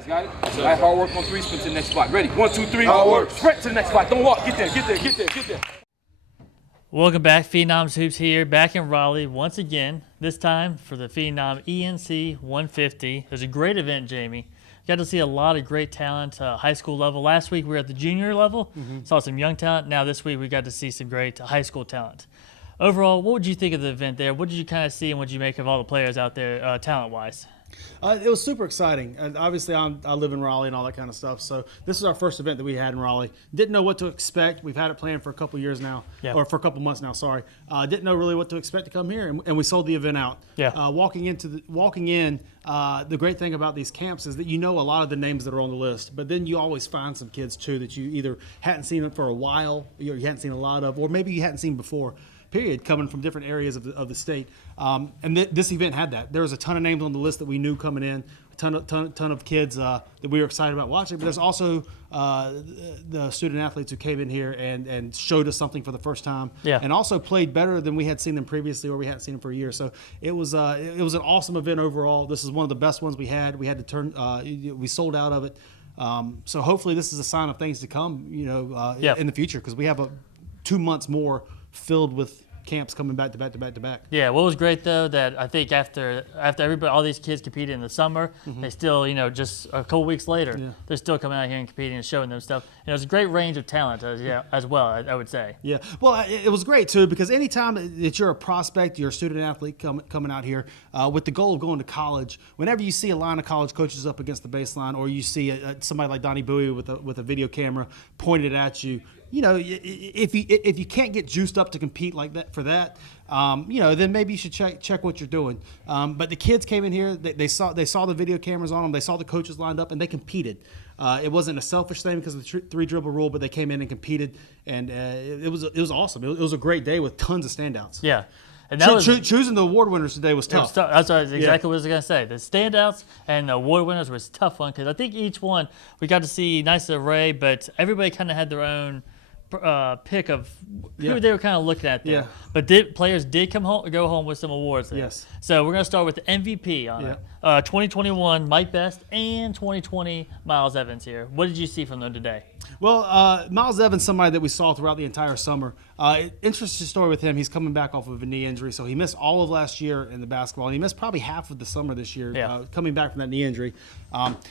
Guys got it? All right, hard work on three, sprint to the next spot. Ready? 1, 2, 3. Hard work. Sprint to the next spot. Don't walk. Get there, get there, get there, get there. Welcome back. Phenoms Hoops here, back in Raleigh once again, this time for the Phenom ENC 150. It was a great event, Jamie. Got to see a lot of great talent, high school level. Last week we were at the junior level, saw some young talent. Now this week we got to see some great high school talent. Overall, what would you think of the event there? What did you kind of see and what did you make of all the players out there talent-wise? It was super exciting. And obviously, I live in Raleigh and all that kind of stuff. So this is our first event that we had in Raleigh. Didn't know what to expect. We've had it planned for a couple years now, or for a couple months now. Sorry, didn't know really what to expect to come here, and we sold the event out. Yeah. Walking in, the great thing about these camps is that you know a lot of the names that are on the list, but then you always find some kids too that you either hadn't seen for a while, or you hadn't seen a lot of, or maybe you hadn't seen before. Period, coming from different areas of the state, and this event had that. There was a ton of names on the list that we knew coming in, a ton of kids that we were excited about watching. But there's also the student athletes who came in here and showed us something for the first time, and also played better than we had seen them previously, or we hadn't seen them for a year. So it was an awesome event overall. This is one of the best ones we had. We had to we sold out of it. So hopefully this is a sign of things to come, in the future, because we have 2 months more filled with camps coming back to back to back to back. Yeah, what was great though that I think after everybody, all these kids competed in the summer, they still, just a couple weeks later, they're still coming out here and competing and showing them stuff. And it was a great range of talent as well, I would say. Yeah, well, it was great too, because anytime that you're a prospect, you're a student athlete coming out here with the goal of going to college, whenever you see a line of college coaches up against the baseline, or you see somebody like Donnie Bowie with a video camera pointed at you, if you can't get juiced up to compete like that for that, then maybe you should check what you're doing. But the kids came in here, they saw the video cameras on them, they saw the coaches lined up, and they competed. It wasn't a selfish thing because of the three dribble rule, but they came in and competed, and it was awesome. It was a great day with tons of standouts. Yeah. And that choosing the award winners today was tough. That's exactly what I was going to say. The standouts and the award winners was a tough one, because I think each one we got to see nice array, but everybody kind of had their own pick of who they were kind of looking at there. But players did go home with some awards there. Yes. So we're going to start with the MVP on it. 2021 Mike Best and 2020 Miles Evans here. What did you see from them today? Well, Miles Evans, somebody that we saw throughout the entire summer. Interesting story with him. He's coming back off of a knee injury, so he missed all of last year in the basketball, and he missed probably half of the summer this year, coming back from that knee injury.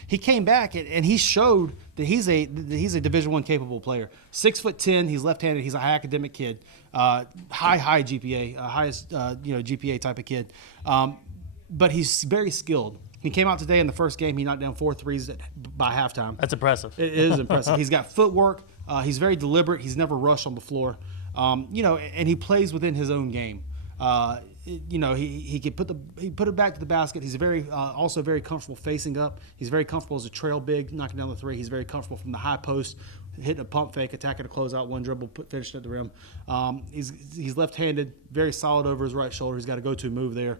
He came back and he showed that he's a Division I capable player. 6'10", he's left-handed. He's a high academic kid, high GPA, highest GPA type of kid. But he's very skilled. He came out today in the first game. He knocked down 4 threes by halftime. That's impressive. It is impressive. He's got footwork. He's very deliberate. He's never rushed on the floor. And he plays within his own game. He can put it back to the basket. He's also very comfortable facing up. He's very comfortable as a trail big, knocking down the three. He's very comfortable from the high post, hitting a pump fake, attacking a closeout, one dribble, finishing at the rim. He's left-handed, very solid over his right shoulder. He's got a go-to move there.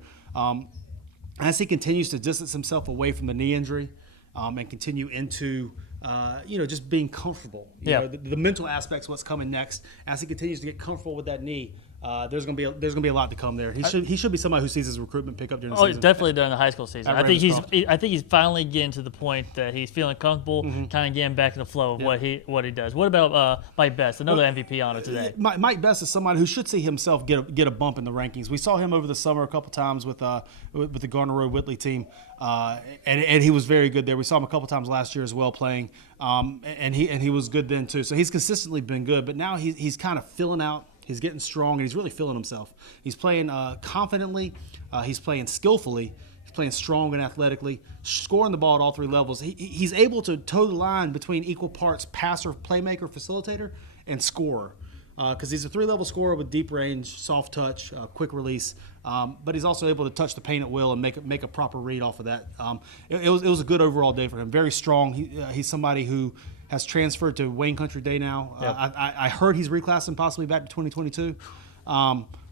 As he continues to distance himself away from the knee injury and continue into, just being comfortable. The mental aspect's what's coming next. As he continues to get comfortable with that knee, there's gonna be a lot to come there. He should be somebody who sees his recruitment pick up during the season. Oh, definitely during the high school season. I think he's finally getting to the point that he's feeling comfortable, kind of getting back in the flow of what he does. What about Mike Best, another MVP honor today? Mike Best is somebody who should see himself get a bump in the rankings. We saw him over the summer a couple times with the Garner Road Whitley team, and he was very good there. We saw him a couple times last year as well playing, and he was good then too. So he's consistently been good, but now he's kind of filling out. He's getting strong, and he's really feeling himself. He's playing confidently. He's playing skillfully. He's playing strong and athletically, scoring the ball at all three levels. He's able to toe the line between equal parts passer, playmaker, facilitator, and scorer. Because he's a three-level scorer with deep range, soft touch, quick release. But he's also able to touch the paint at will and make a proper read off of that. It was a good overall day for him. Very strong. He's somebody who has transferred to Wayne Country Day now. I heard he's reclassing possibly back to 2022.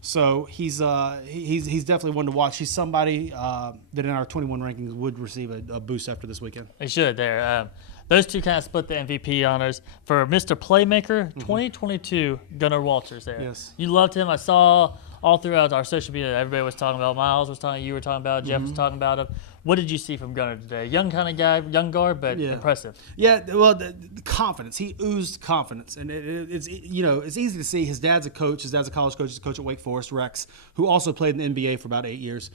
So he's definitely one to watch. He's somebody that in our 21 rankings would receive a boost after this weekend. They should there. Those two kind of split the MVP honors. For Mr. Playmaker, 2022, Gunnar Walters there. Yes. You loved him. I saw all throughout our social media, everybody was talking about Miles, was talking, you were talking about, Jeff was talking about him. What did you see from Gunner today? Young kind of guy, young guard, but impressive. Yeah, well, the confidence. He oozed confidence, and it's easy to see. His dad's a coach. His dad's a college coach. He's a coach at Wake Forest, Rex, who also played in the NBA for about 8 years.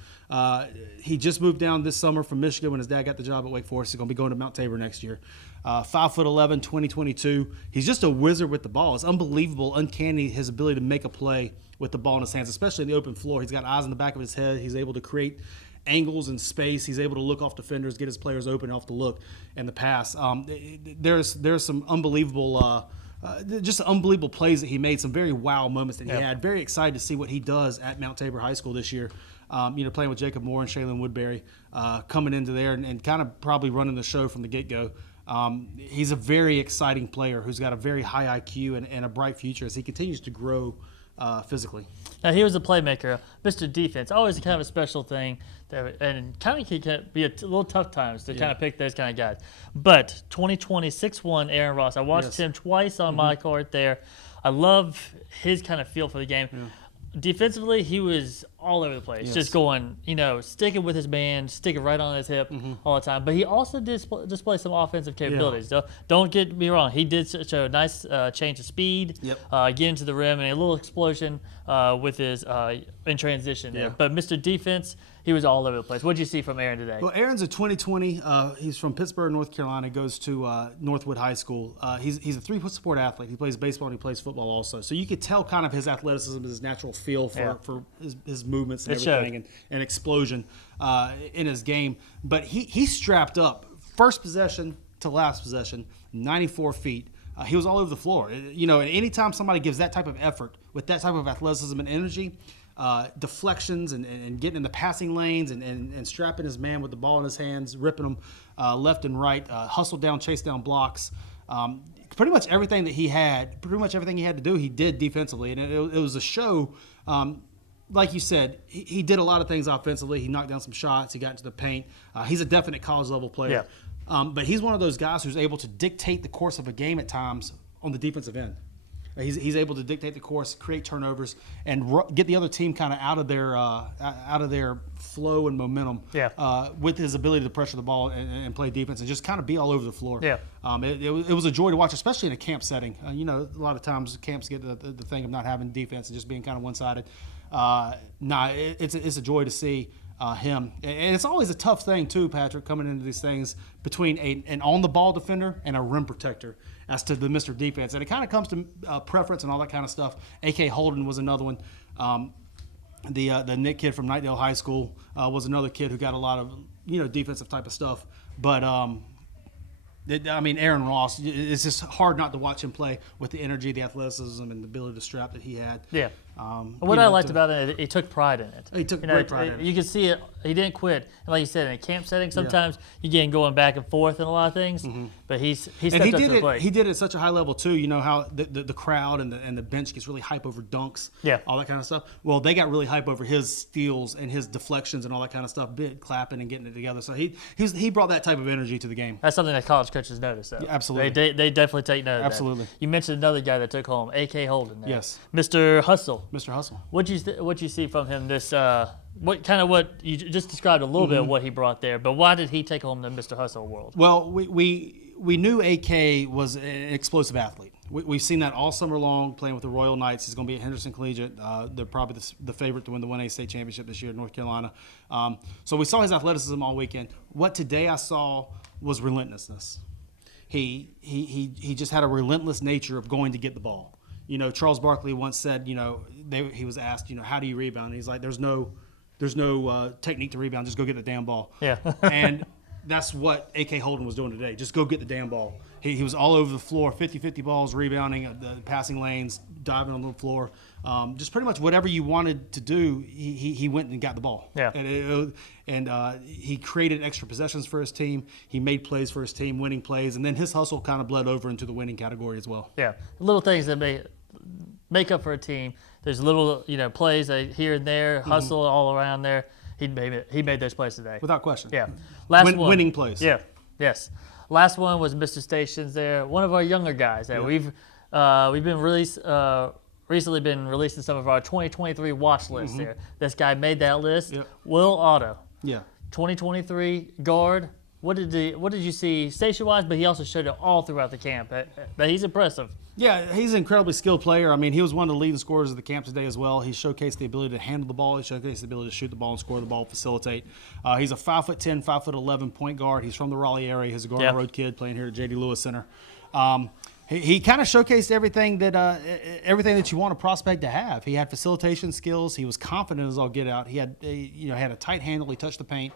He just moved down this summer from Michigan when his dad got the job at Wake Forest. He's going to be going to Mount Tabor next year. 5'11", 2022. He's just a wizard with the ball. It's unbelievable, uncanny his ability to make a play with the ball in his hands, especially in the open floor. He's got eyes in the back of his head. He's able to create angles and space. He's able to look off defenders, get his players open off the look and the pass. There's some unbelievable, just unbelievable plays that he made. Some very wow moments that he had. Very excited to see what he does at Mount Tabor High School this year. Playing with Jacob Moore and Shaylin Woodbury, coming into there and kind of probably running the show from the get-go. He's a very exciting player who's got a very high IQ and a bright future as he continues to grow physically. Now, he was a playmaker. Mr. Defense, always kind of a special thing, and kind of can be a little tough times to kind of pick those kind of guys. But 2020, 6'1", Aaron Ross. I watched him twice on my court there. I love his kind of feel for the game. Yeah. Defensively, he was all over the place, just going, sticking with his man, sticking right on his hip all the time. But he also did display some offensive capabilities. Yeah. Don't get me wrong. He did show a nice change of speed, get into the rim, and a little explosion with his in transition there. But Mr. Defense, he was all over the place. What did you see from Aaron today? Well, Aaron's a 2020. He's from Pittsburgh, North Carolina. Goes to Northwood High School. He's a three-sport athlete. He plays baseball and he plays football also. So you could tell kind of his athleticism, his natural feel for his movements and everything, and explosion in his game. But he strapped up first possession to last possession, 94 feet. He was all over the floor. And anytime somebody gives that type of effort with that type of athleticism and energy, deflections and getting in the passing lanes and strapping his man with the ball in his hands, ripping them left and right, hustle down, chase down blocks. Pretty much everything that he had to do, he did defensively. And it was a show, like you said, he did a lot of things offensively. He knocked down some shots. He got into the paint. He's a definite college-level player. Yeah. But he's one of those guys who's able to dictate the course of a game at times on the defensive end. He's able to dictate the course, create turnovers, and get the other team kind of out of their flow and momentum. With his ability to pressure the ball and play defense and just kind of be all over the floor. It was a joy to watch, especially in a camp setting. A lot of times camps get the thing of not having defense and just being kind of one-sided. It's a joy to see him, and it's always a tough thing too, Patrick, coming into these things between an on-the-ball defender and a rim protector as to the Mr. Defense, and it kind of comes to preference and all that kind of stuff. A.K. Holden was another one. The Nick kid from Knightdale High School was another kid who got a lot of defensive type of stuff, but Aaron Ross, it's just hard not to watch him play with the energy, the athleticism, and the ability to strap that he had. Yeah. What I liked about it, he took pride in it. He took great pride in it. You could see it. He didn't quit. And like you said, in a camp setting, sometimes you get going back and forth in a lot of things. But he stepped up to the plate. He did it at such a high level too. You know how the crowd and the bench gets really hype over dunks, all that kind of stuff. Well, they got really hype over his steals and his deflections and all that kind of stuff, clapping and getting it together. So he brought that type of energy to the game. That's something that college coaches notice, though. Yeah, absolutely. They definitely take note of absolutely. That. You mentioned another guy that took home, A.K. Holden. There. Yes. Mr. Hustle. Mr. Hustle. What'd you see from him this what you just described a little bit of what he brought there, but why did he take home the Mr. Hustle world? Well, we knew AK was an explosive athlete. We've seen that all summer long playing with the Royal Knights. He's going to be at Henderson Collegiate. They're probably the favorite to win the 1A state championship this year in North Carolina. So we saw his athleticism all weekend. What today I saw was relentlessness. He just had a relentless nature of going to get the ball. Charles Barkley once said, he was asked, how do you rebound? And he's like, there's no technique to rebound. Just go get the damn ball. Yeah. And that's what A.K. Holden was doing today. Just go get the damn ball. He was all over the floor, 50-50 balls, rebounding, the passing lanes, diving on the floor. Just pretty much whatever you wanted to do, he went and got the ball. Yeah. And he created extra possessions for his team. He made plays for his team, winning plays. And then his hustle kind of bled over into the winning category as well. Yeah. Little things that make up for a team. There's little, plays here and there, hustle all around there. He made those plays today. Without question. Yeah. Last one. Winning plays. Yeah. Yes. Last one was Mr. Stations there. One of our younger guys that we've been recently been releasing some of our 2023 watch lists there. This guy made that list. Will Otto. Yeah. 2023 guard. What did you see station-wise? But he also showed it all throughout the camp. That he's impressive. Yeah, he's an incredibly skilled player. I mean, he was one of the leading scorers of the camp today as well. He showcased the ability to handle the ball. He showcased the ability to shoot the ball and score the ball, facilitate. He's a 5'10", 5'11" point guard. He's from the Raleigh area. He's a Garner Road kid playing here at J.D. Lewis Center. He kind of showcased everything that you want a prospect to have. He had facilitation skills. He was confident as all get out. He had had a tight handle. He touched the paint,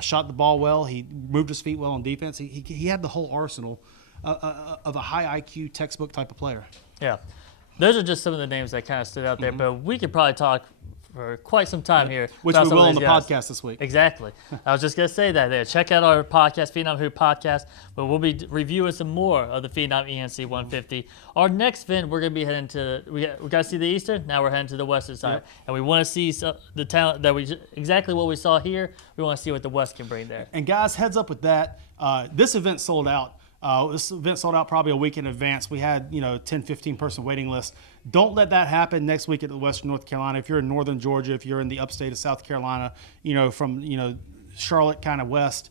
shot the ball well. He moved his feet well on defense. He had the whole arsenal of a high IQ textbook type of player. Yeah, those are just some of the names that kind of stood out there. But we could probably talk for quite some time here. Which we will on the podcast this week. Exactly. I was just going to say that there. Check out our podcast, Phenom Hoop Podcast, but we'll be reviewing some more of the Phenom ENC 150. Our next event, we're going to be heading to, we got to see the Eastern, now we're heading to the Western side. Yep. And we want to see the talent that exactly what we saw here. We want to see what the West can bring there. And guys, heads up with that. This event sold out. This event sold out probably a week in advance. We had, 10, 15 person waiting list. Don't let that happen next week at the Western North Carolina. If you're in northern Georgia, if you're in the upstate of South Carolina, from, Charlotte kind of west,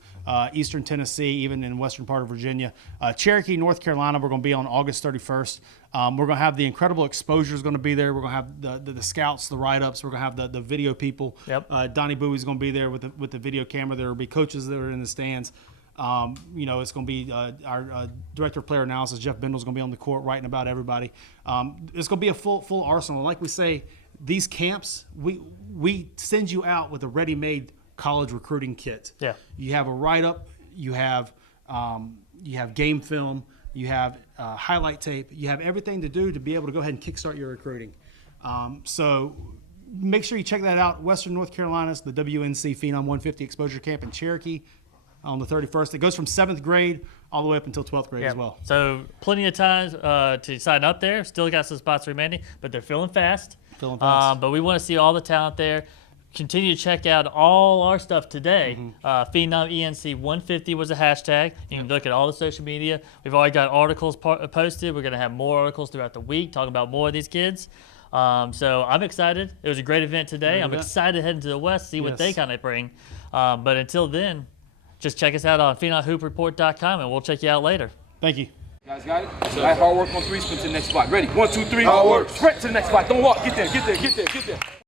eastern Tennessee, even in western part of Virginia. Cherokee, North Carolina, we're going to be on August 31st. We're going to have the incredible exposure is going to be there. We're going to have the scouts, the write-ups. We're going to have the video people. Yep. Donnie Bowie's going to be there with the video camera. There will be coaches that are in the stands. It's going to be our director of player analysis, Jeff Bendel, is going to be on the court writing about everybody. It's going to be a full arsenal. Like we say, these camps, we send you out with a ready-made college recruiting kit. Yeah. You have a write-up, you have game film, you have highlight tape, you have everything to do to be able to go ahead and kickstart your recruiting. So make sure you check that out. Western North Carolina's the WNC Phenom 150 Exposure Camp in Cherokee on the 31st. It goes from 7th grade all the way up until 12th grade as well. So plenty of time to sign up there. Still got some spots remaining, but they're filling fast. But we want to see all the talent there. Continue to check out all our stuff today. Phenom ENC 150 was a hashtag. You can look at all the social media. We've already got articles posted. We're going to have more articles throughout the week talking about more of these kids. So I'm excited. It was a great event today. I'm excited heading to the West, see what they kind of bring. But until then, just check us out on PhenomHoopReport.com, and we'll check you out later. Thank you. Guys got it? So hard work on 3, sprint to the next spot. Ready? 1, 2, 3. Hard work. Sprint to the next spot. Don't walk. Get there, get there, get there, get there.